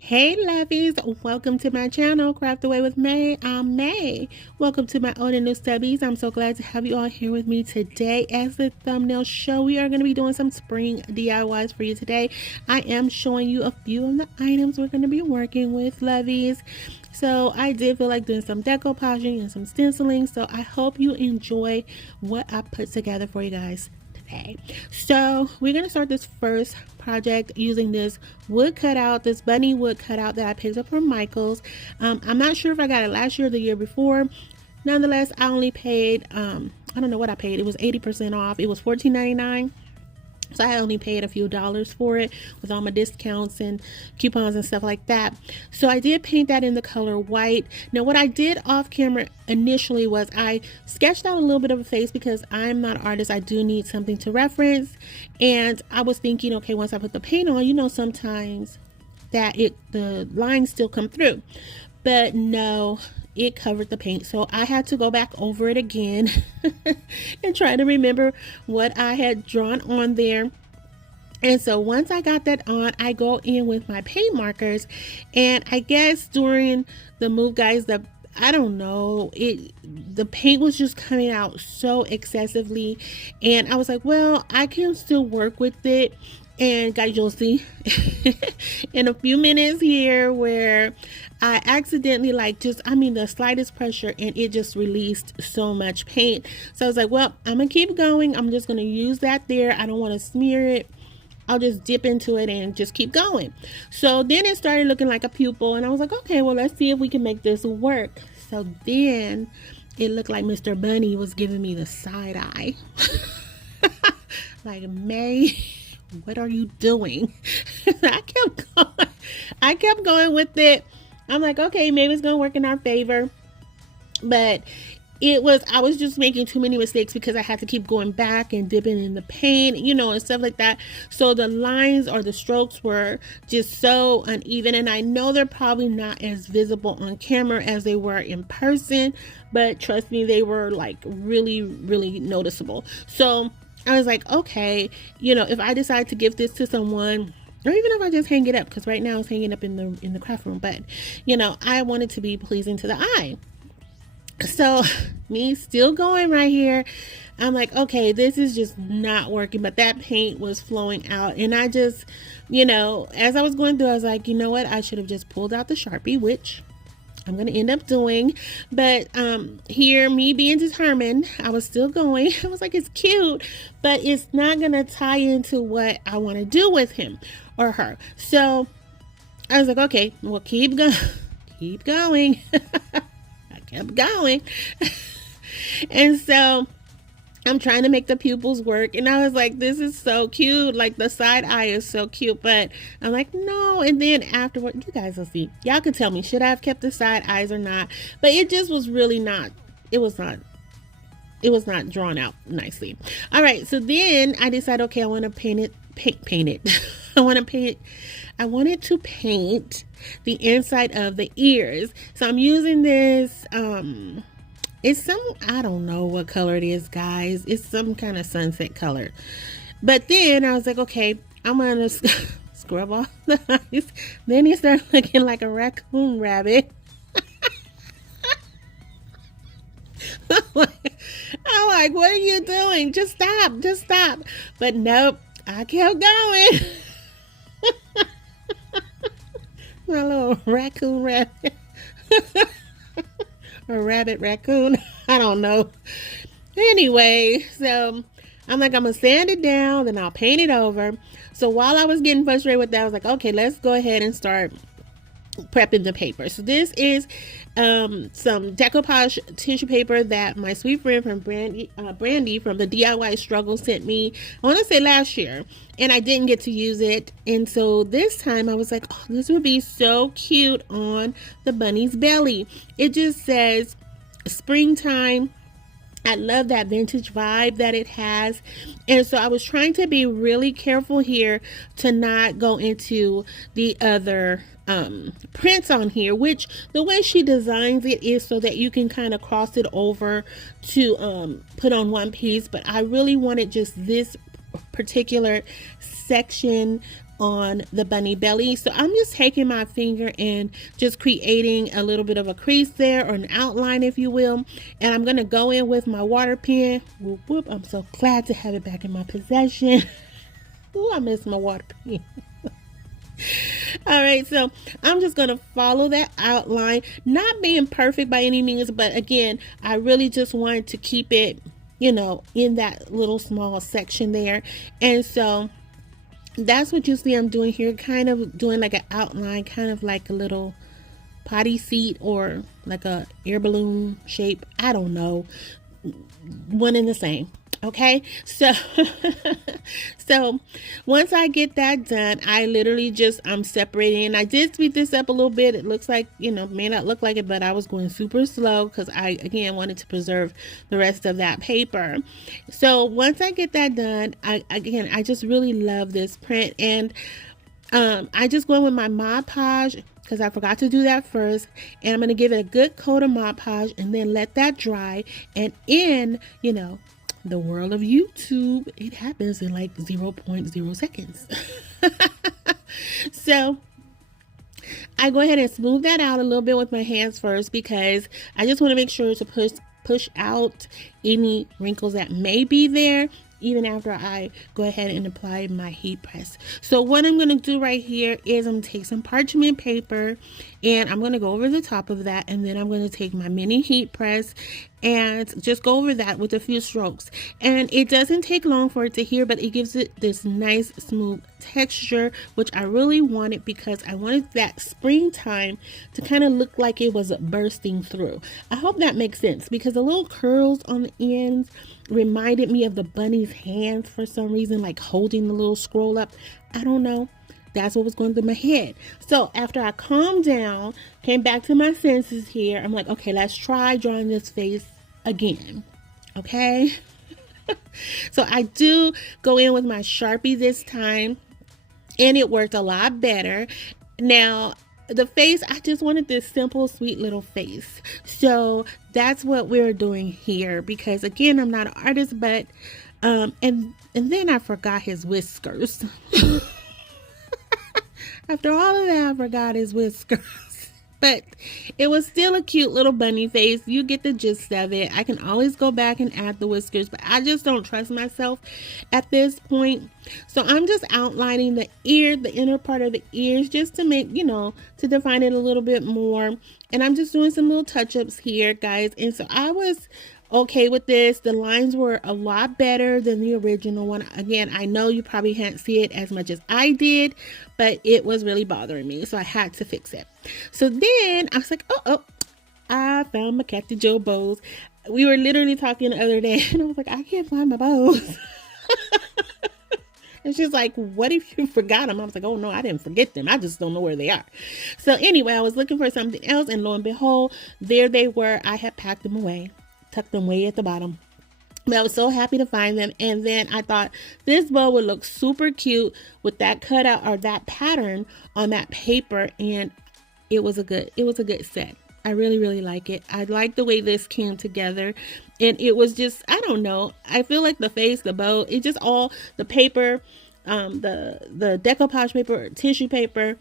Hey lovies, welcome to my channel, Craft Away with May. I'm May. Welcome to my old and new stubbies. I'm so glad to have you all here with me today. As the thumbnail show, we are going to be doing some spring DIYs for you today. I am showing you a few of the items we're going to be working with, lovies. So I did feel like doing some decoupaging and some stenciling, so I hope you enjoy what I put together for you guys today. So we're going to start this first project using this wood cutout, this bunny wood cutout that I picked up from Michael's. I'm not sure if I got it last year or the year before. Nonetheless, I only paid I don't know what I paid. It was 80% off. It was $14.99. So I only paid a few dollars for it with all my discounts and coupons and stuff like that. So I did paint that in the color white. Now what I did off camera initially was I sketched out a little bit of a face because I'm not an artist. I do need something to reference. And I was thinking, okay, once I put the paint on, you know, sometimes that the lines still come through. But no, it covered the paint, so I had to go back over it again and try to remember what I had drawn on there. And so once I got that on, I go in with my paint markers, and I guess during the move, guys, I don't know, the paint was just coming out so excessively, and I was like, well, I can still work with it. And guys, you'll see in a few minutes here where I accidentally the slightest pressure, and it just released so much paint. So I was like, well, I'm gonna keep going. I'm just gonna use that there. I don't want to smear it. I'll just dip into it and just keep going. So then it started looking like a pupil, and I was like, okay, well, let's see if we can make this work. So then it looked like Mr. Bunny was giving me the side eye. Like, May, what are you doing? I kept going with it. I'm like, okay, maybe it's gonna work in our favor. But I was just making too many mistakes because I had to keep going back and dipping in the paint, you know, and stuff like that. So the lines or the strokes were just so uneven, and I know they're probably not as visible on camera as they were in person, but trust me, they were like really, really noticeable. So I was like, okay, you know, if I decide to give this to someone, or even if I just hang it up, because right now it's hanging up in the craft room, but you know, I want it to be pleasing to the eye. So me still going right here, I'm like, okay, this is just not working, but that paint was flowing out, and I just, you know, as I was going through, I was like, you know what, I should have just pulled out the Sharpie, which I'm gonna end up doing. But here, me being determined, I was still going. I was like, it's cute, but it's not gonna tie into what I want to do with him or her. So I was like, okay, well, keep going. I kept going. And so I'm trying to make the pupils work, and I was like, this is so cute, like the side eye is so cute, but I'm like, no. And then afterward, you guys will see, y'all can tell me, should I have kept the side eyes or not? But it just was really not, it was not drawn out nicely. All right, so then I decided, okay, I want to paint it I wanted to paint the inside of the ears. So I'm using this it's some, I don't know what color it is, guys. It's some kind of sunset color. But then I was like, okay, I'm gonna scrub off the eyes. Then he started looking like a raccoon rabbit. I'm like, what are you doing? Just stop. But nope, I kept going. My little raccoon rabbit. Or rabbit raccoon, I don't know. Anyway, so I'm like, I'm gonna sand it down, then I'll paint it over. So while I was getting frustrated with that, I was like, okay, let's go ahead and start prepping the paper. So this is some decoupage tissue paper that my sweet friend from Brandy from the DIY Struggle sent me, I want to say last year, and I didn't get to use it. And so this time I was like, oh, this would be so cute on the bunny's belly. It just says springtime. I love that vintage vibe that it has. And so I was trying to be really careful here to not go into the other prints on here, which the way she designs it is so that you can kind of cross it over to put on one piece. But I really wanted just this particular section on the bunny belly. So I'm just taking my finger and just creating a little bit of a crease there, or an outline if you will, and I'm going to go in with my water pen. Whoop, whoop. I'm so glad to have it back in my possession. Ooh, I miss my water pen. All right, so I'm just going to follow that outline, not being perfect by any means, but again, I really just wanted to keep it, you know, in that little small section there. And so that's what you see I'm doing here, kind of doing like an outline, kind of like a little potty seat or like a air balloon shape. I don't know, one and the same. Okay, so so once I get that done, I literally just I'm separating, and I did speed this up a little bit. It looks like, you know, may not look like it, but I was going super slow because I again wanted to preserve the rest of that paper. So once I get that done, I just really love this print, and I just go in with my Mod Podge because I forgot to do that first, and I'm going to give it a good coat of Mod Podge and then let that dry. And in, you know, the world of YouTube, it happens in like 0.0 seconds. So I go ahead and smooth that out a little bit with my hands first, because I just want to make sure to push out any wrinkles that may be there, even after I go ahead and apply my heat press. So what I'm going to do right here is I'm going to take some parchment paper, and I'm going to go over the top of that, and then I'm going to take my mini heat press and just go over that with a few strokes. And it doesn't take long for it to hear, but it gives it this nice smooth texture, which I really wanted, because I wanted that springtime to kind of look like it was bursting through. I hope that makes sense, because the little curls on the ends reminded me of the bunny's hands for some reason, like holding the little scroll up. I don't know. That's what was going through my head. So after I calmed down, came back to my senses here, I'm like, okay, let's try drawing this face again. Okay. So I do go in with my Sharpie this time, and it worked a lot better. Now, the face, I just wanted this simple, sweet little face. So that's what we're doing here, because again, I'm not an artist, but and then I forgot his whiskers. After all of that, I forgot his whiskers. But it was still a cute little bunny face. You get the gist of it. I can always go back and add the whiskers, but I just don't trust myself at this point. So I'm just outlining the ear, the inner part of the ears, just to make, you know, to define it a little bit more. And I'm just doing some little touch-ups here, guys. And so I was okay with this. The lines were a lot better than the original one. Again, I know you probably can't see it as much as I did, but it was really bothering me, so I had to fix it. So then I was like, oh, I found my Captain Joe bows. We were literally talking the other day, and I was like, I can't find my bows. And she's like, what if you forgot them? I was like, oh no, I didn't forget them. I just don't know where they are. So anyway, I was looking for something else, and lo and behold, there they were. I had packed them away, tucked them way at the bottom. But I was so happy to find them. And then I thought this bow would look super cute with that cutout or that pattern on that paper. And it was a good set. I really, really like it. I like the way this came together. And it was just, I don't know. I feel like the face, the bow, it just all, the paper, the decoupage paper, tissue paper,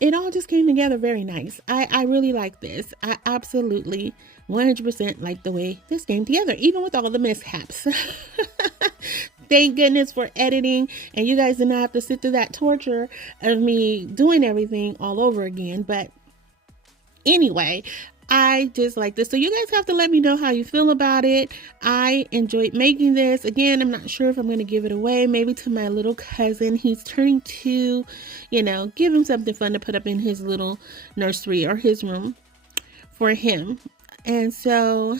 it all just came together very nice. I really like this. I absolutely 100% like the way this came together, even with all the mishaps. Thank goodness for editing, and you guys did not have to sit through that torture of me doing everything all over again. But anyway, I just like this. So you guys have to let me know how you feel about it. I enjoyed making this. Again, I'm not sure if I'm going to give it away, maybe to my little cousin. He's turning 2, you know, give him something fun to put up in his little nursery or his room for him. And so,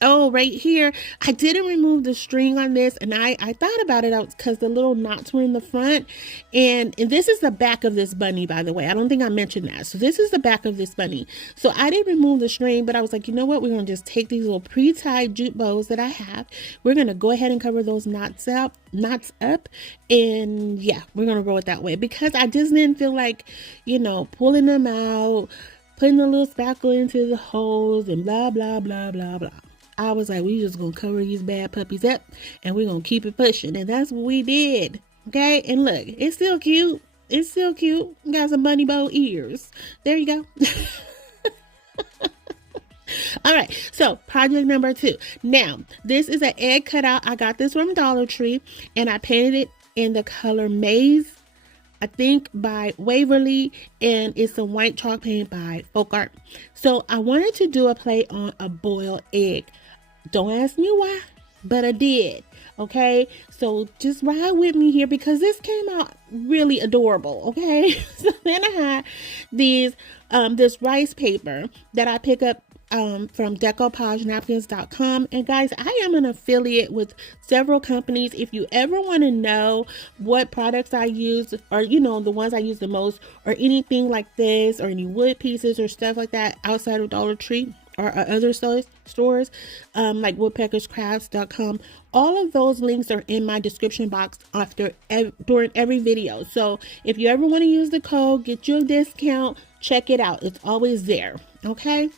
oh, right here, I didn't remove the string on this, and I thought about it because the little knots were in the front, and this is the back of this bunny, by the way. I don't think I mentioned that. So this is the back of this bunny. So I didn't remove the string, but I was like, you know what? We're going to just take these little pre-tied jute bows that I have. We're going to go ahead and cover those knots up, and yeah, we're going to roll it that way, because I just didn't feel like, you know, pulling them out, putting a little spackle into the holes and blah, blah, blah, blah, blah. I was like, we just gonna cover these bad puppies up and we're gonna keep it pushing. And that's what we did. Okay, and look, it's still cute. It's still cute. Got some bunny bow ears. There you go. All right, so project number 2. Now, this is an egg cutout. I got this from Dollar Tree, and I painted it in the color Maize, I think by Waverly, and it's a white chalk paint by FolkArt. So I wanted to do a play on a boiled egg. Don't ask me why, but I did. Okay, so just ride with me here because this came out really adorable. Okay, so then I had these this rice paper that I pick up from decopodgenapkins.com. And guys, I am an affiliate with several companies. If you ever want to know what products I use, or the ones I use the most, or anything like this, or any wood pieces or stuff like that outside of Dollar Tree or other stores like woodpeckerscrafts.com, all of those links are in my description box during every video. So if you ever want to use the code, get your discount, check it out. It's always there. Okay.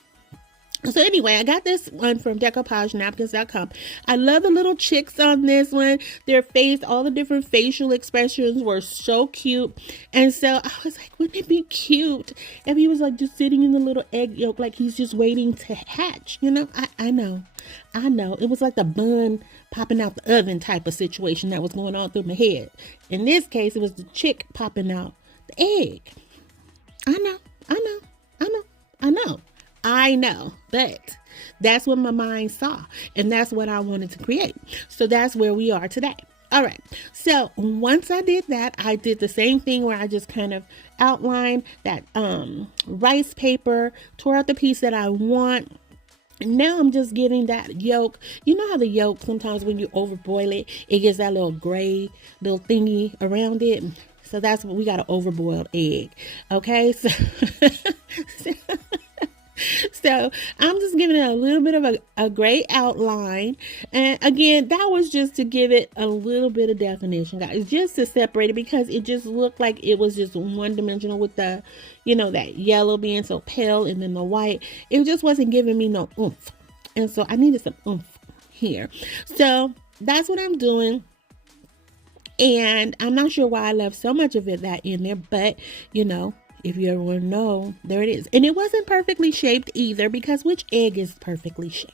So anyway, I got this one from decopodgenapkins.com. I love the little chicks on this one. Their face, all the different facial expressions were so cute. And so I was like, wouldn't it be cute if he was like just sitting in the little egg yolk, like he's just waiting to hatch? I know. It was like the bun popping out the oven type of situation that was going on through my head. In this case, it was the chick popping out the egg. I know, but that's what my mind saw, and that's what I wanted to create. So that's where we are today. All right. So once I did that, I did the same thing where I just kind of outlined that rice paper, tore out the piece that I want. And now I'm just getting that yolk. You know how the yolk, sometimes when you overboil it, it gets that little gray little thingy around it. So that's what we got, an overboiled egg. Okay. So I'm just giving it a little bit of a gray outline. And again, that was just to give it a little bit of definition, guys, just to separate it, because it just looked like it was just one dimensional with the, that yellow being so pale and then the white. It just wasn't giving me no oomph. And so I needed some oomph here. So that's what I'm doing. And I'm not sure why I left so much of that in there, but if you ever want to know, there it is. And it wasn't perfectly shaped either, because which egg is perfectly shaped?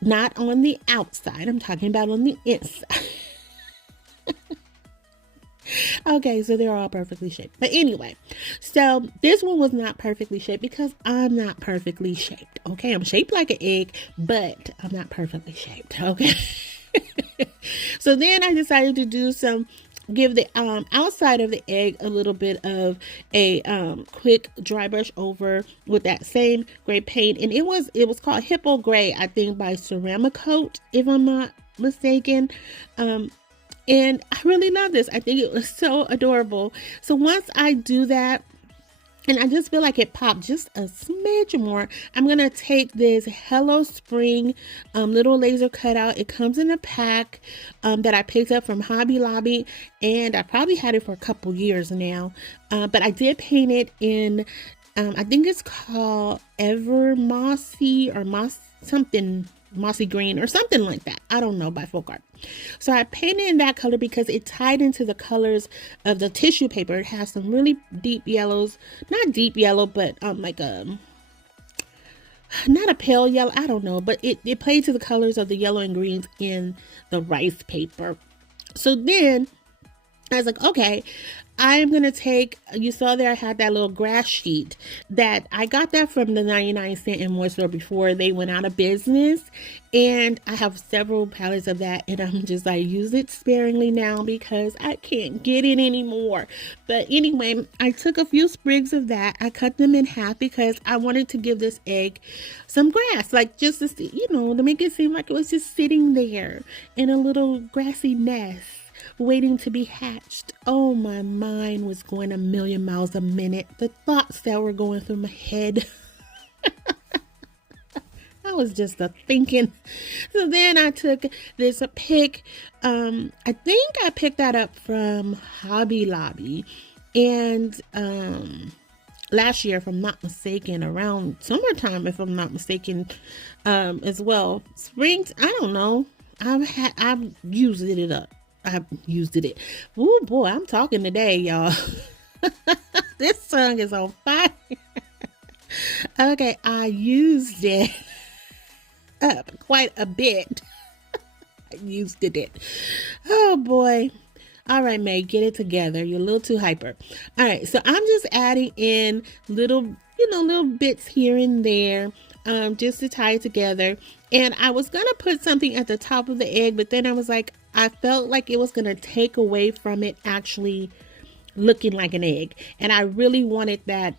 Not on the outside. I'm talking about on the inside. Okay, so they're all perfectly shaped. But anyway, so this one was not perfectly shaped because I'm not perfectly shaped. Okay, I'm shaped like an egg, but I'm not perfectly shaped. Okay. So then I decided to give the outside of the egg a little bit of a quick dry brush over with that same gray paint, and it was called Hippo Gray, I think, by Ceramicoat, if I'm not mistaken. And I really love this. I think it was so adorable. So once I do that, and I just feel like it popped just a smidge more, I'm going to take this Hello Spring little laser cutout. It comes in a pack that I picked up from Hobby Lobby, and I probably had it for a couple years now. But I did paint it in, I think it's called Ever Mossy or Mossy Green or something like that. I don't know, by FolkArt. So I painted in that color because it tied into the colors of the tissue paper. It has some really deep yellows, not deep yellow, but like not a pale yellow, I don't know, but it played to the colors of the yellow and greens in the rice paper. So then I was like, okay, I'm going to take, you saw there I had that little grass sheet that I got that from the 99-cent and more store before they went out of business. And I have several pallets of that, and I'm just like, use it sparingly now because I can't get it anymore. But anyway, I took a few sprigs of that. I cut them in half because I wanted to give this egg some grass, like just to see, to make it seem like it was just sitting there in a little grassy nest, waiting to be hatched. Oh, my mind was going a million miles a minute. The thoughts that were going through my head. I was just thinking. So then I took this pick. I think I picked that up from Hobby Lobby. And last year, if I'm not mistaken, around summertime, if I'm not mistaken, as well. Springs, I don't know. I've used it up. I used it. Oh boy, I'm talking today, y'all. This song is on fire. Okay, I used it up quite a bit. I used it. Oh boy. All right, May, get it together. You're a little too hyper. All right, so I'm just adding in little, little bits here and there, just to tie it together. And I was gonna put something at the top of the egg, but then I was like, I felt like it was gonna take away from it actually looking like an egg. And I really wanted that.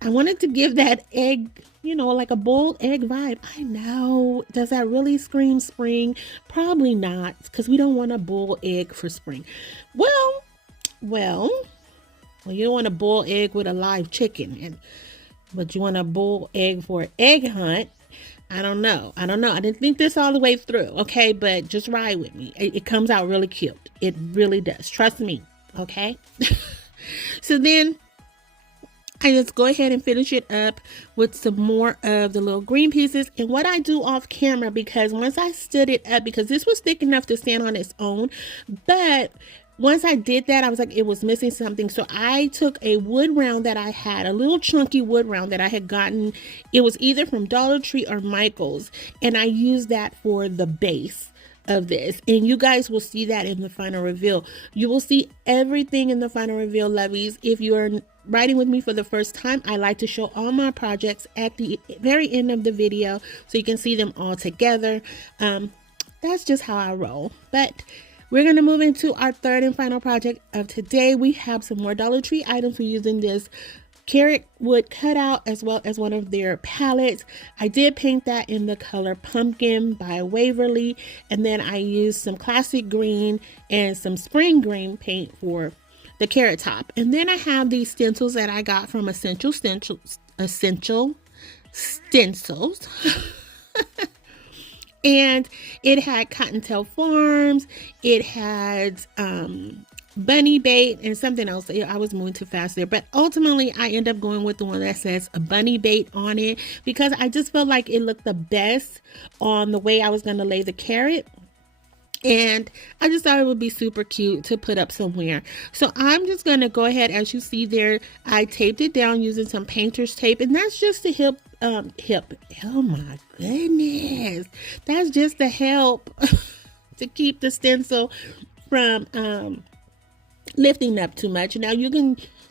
I wanted to give that egg, like a boiled egg vibe. I know. Does that really scream spring? Probably not, because we don't want a boiled egg for spring. Well, you don't want a boiled egg with a live chicken, but you want a boiled egg for an egg hunt. I don't know. I didn't think this all the way through. Okay, but just ride with me. It comes out really cute. It really does. Trust me. Okay. So then I just go ahead and finish it up with some more of the little green pieces. And what I do off camera, because once I stood it up, because this was thick enough to stand on its own, but once I did that, I was like, it was missing something. So I took a wood round that I had, a little chunky wood round that I had gotten. It was either from Dollar Tree or Michael's. And I used that for the base of this. And you guys will see that in the final reveal. You will see everything in the final reveal, lovies. If you are writing with me for the first time, I like to show all my projects at the very end of the video so you can see them all together. That's just how I roll. But we're going to move into our third and final project of today. We have some more Dollar Tree items. We're using this carrot wood cutout as well as one of their palettes. I did paint that in the color Pumpkin by Waverly, and then I used some classic green and some spring green paint for the carrot top. And then I have these stencils that I got from Essential Stencils. And it had Cottontail Farms. It had bunny bait and something else. I was moving too fast there, but ultimately I end up going with the one that says a bunny bait on it, because I just felt like it looked the best on the way I was going to lay the carrot. And I just thought it would be super cute to put up somewhere. So I'm just going to go ahead, as you see there, I taped it down using some painter's tape, and that's just to help, oh my goodness, that's just to help to keep the stencil from lifting up too much. Now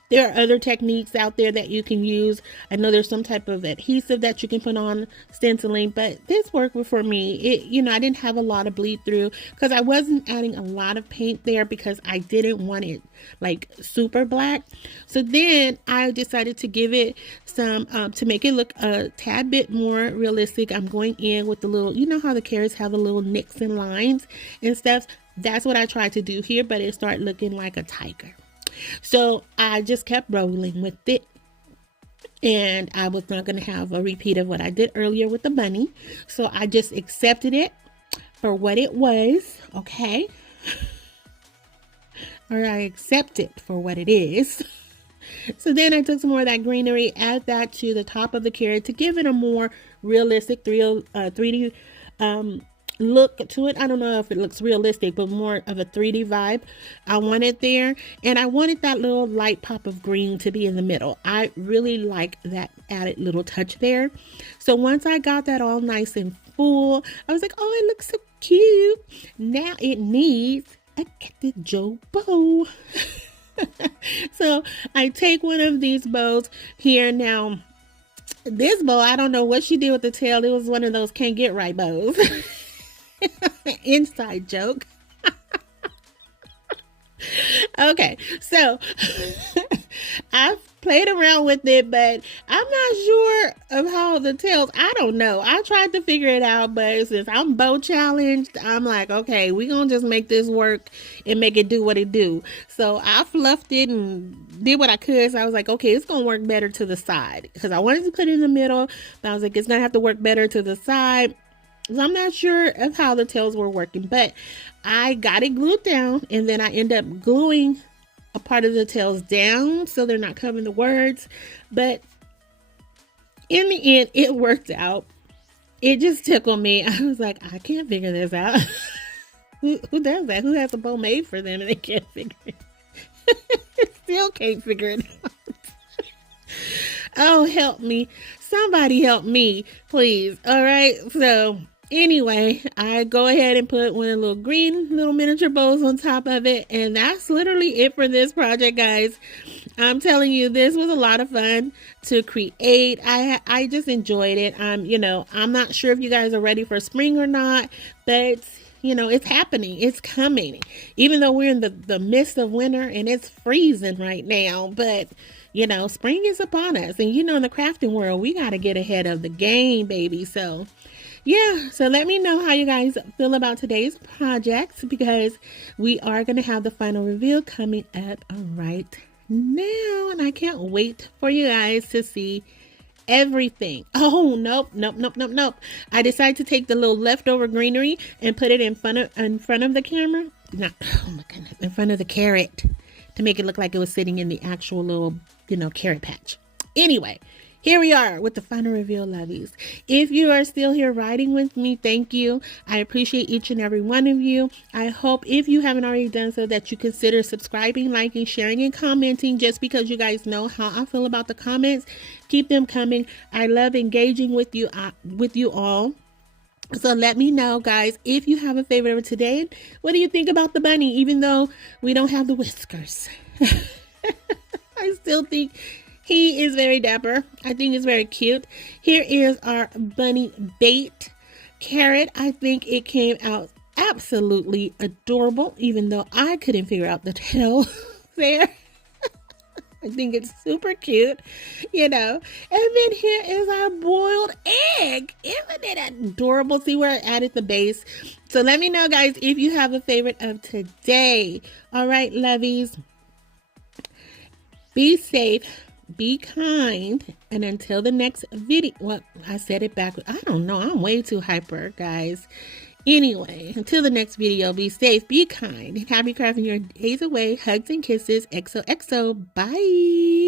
there are other techniques out there that you can use. I know there's some type of adhesive that you can put on stenciling, but this worked for me. I didn't have a lot of bleed through because I wasn't adding a lot of paint there because I didn't want it like super black. So then I decided to give it some, to make it look a tad bit more realistic. I'm going in with the little, how the carrots have the little nicks and lines and stuff. That's what I tried to do here, but it started looking like a tiger. So I just kept rolling with it, and I was not going to have a repeat of what I did earlier with the bunny. So I just accepted it for what it was. Okay. Or I accept it for what it is. So then I took some more of that greenery, add that to the top of the carrot to give it a more realistic 3D look to it. I don't know if it looks realistic, but more of a 3D vibe I wanted there. And I wanted that little light pop of green to be in the middle. I really like that added little touch there. So once I got that all nice and full, I was like, oh, it looks so cute. Now it needs a Get the Joe bow. So I take one of these bows here. Now this bow, I don't know what she did with the tail. It was one of those can't get right bows. Inside joke. Okay, so I've played around with it, but I'm not sure of how the tails, I don't know. I tried to figure it out, but since I'm bow challenged, I'm like, okay, we're gonna just make this work and make it do what it do. So I fluffed it and did what I could. So I was like, okay, it's gonna work better to the side, because I wanted to put it in the middle, but I was like, it's gonna have to work better to the side. So I'm not sure of how the tails were working, but I got it glued down, and then I end up gluing a part of the tails down so they're not covering the words. But in the end, it worked out. It just tickled me. I was like, I can't figure this out. Who does that? Who has a bow made for them and they can't figure it? Still can't figure it out. Oh, help me. Somebody help me, please. All right. So anyway, I go ahead and put one of the little green little miniature bows on top of it. And that's literally it for this project, guys. I'm telling you, this was a lot of fun to create. I just enjoyed it. I'm not sure if you guys are ready for spring or not, but it's happening. It's coming. Even though we're in the midst of winter and it's freezing right now, but spring is upon us. And in the crafting world, we got to get ahead of the game, baby. So yeah, so let me know how you guys feel about today's project, because we are going to have the final reveal coming up right now, and I can't wait for you guys to see everything. Oh, nope. I decided to take the little leftover greenery and put it in front of the camera. Oh my goodness, in front of the carrot, to make it look like it was sitting in the actual little, carrot patch. Anyway, here we are with the final reveal, lovies. If you are still here riding with me, thank you. I appreciate each and every one of you. I hope, if you haven't already done so, that you consider subscribing, liking, sharing, and commenting, just because you guys know how I feel about the comments. Keep them coming. I love engaging with you all. So let me know, guys, if you have a favorite of today. What do you think about the bunny, even though we don't have the whiskers? I still think he is very dapper. I think it's very cute. Here is our bunny bait carrot. I think it came out absolutely adorable, even though I couldn't figure out the tail there. I think it's super cute, And then here is our boiled egg. Isn't it adorable? See where I added the base? So let me know, guys, if you have a favorite of today. All right, lovies. Be safe. Be kind, and until the next video. Well, I said it backwards. I don't know. I'm way too hyper, guys. Anyway, until the next video, be safe, be kind, and happy crafting your days away. Hugs and kisses. XOXO. Bye.